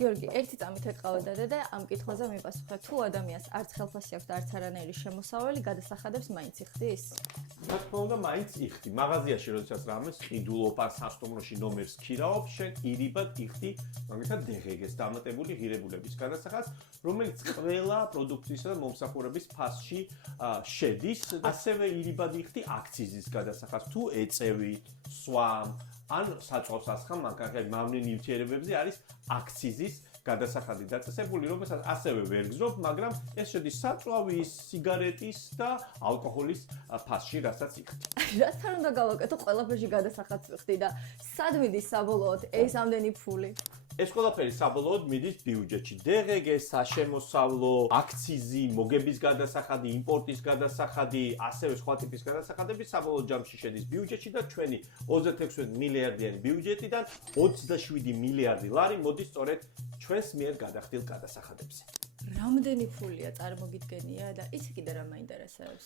გიორგი, ერთი წამით ეკავდა და ამ კითხვაზე მიპასუხე, თუ ადამიანს არც ხელფასი აქვს და არც არანაირი შემოსავალი, გადასახადებს მაინც იხდის? რა თქმა უნდა, მაინც იხდი. მაღაზიაში როდესაც რამეს ყიდულობ ან სასტუმროში ნომერს ქირაობ, შენ ირიბად იხდი, მაგალითად DGG-ს დამატებული ღირებულების გადასახადს, რომელიც ყველა პროდუქციისა და მომსახურების ფასში შედის. ასევე ირიბად იხდი აქციზის გადასახადს, თუ ეწევით, სვამ ან საწვავს ასხამ მაგალითად მავნე ნივთიერებებზე არის აქციზის გადასახადი დაწესებული, რომელსაც ასევე ვერ გზნობ, მაგრამ ეს შედის საწვავის, სიგარეტის და ალკოჰოლის ფასში, რასაც იხდი. რაც არ უნდა გავაკეთო, ყველაფერში გადასახადს ვიხდი და სად მიდის საბოლოოდ ეს ამდენი ფული? ეს ყველაფერი საბოლოოდ მიდის ბიუჯეტში. DGG, საშემოსავლო, აქციზი, მოგების გადასახადი, იმპორტის გადასახადი, ასევე სხვა ტიპის გადასახადები საბოლოო ჯამში შედის ბიუჯეტში და ჩვენი 36 მილიარდიანი ბიუჯეტიდან 27 მილიარდი ლარი მოდის სწორედ ჩვენს მიერ გადახდილ გადასახადებზე. რამდენი ფულია წარმოგიდგენია და იცი კიდე რა მაინტერესებს?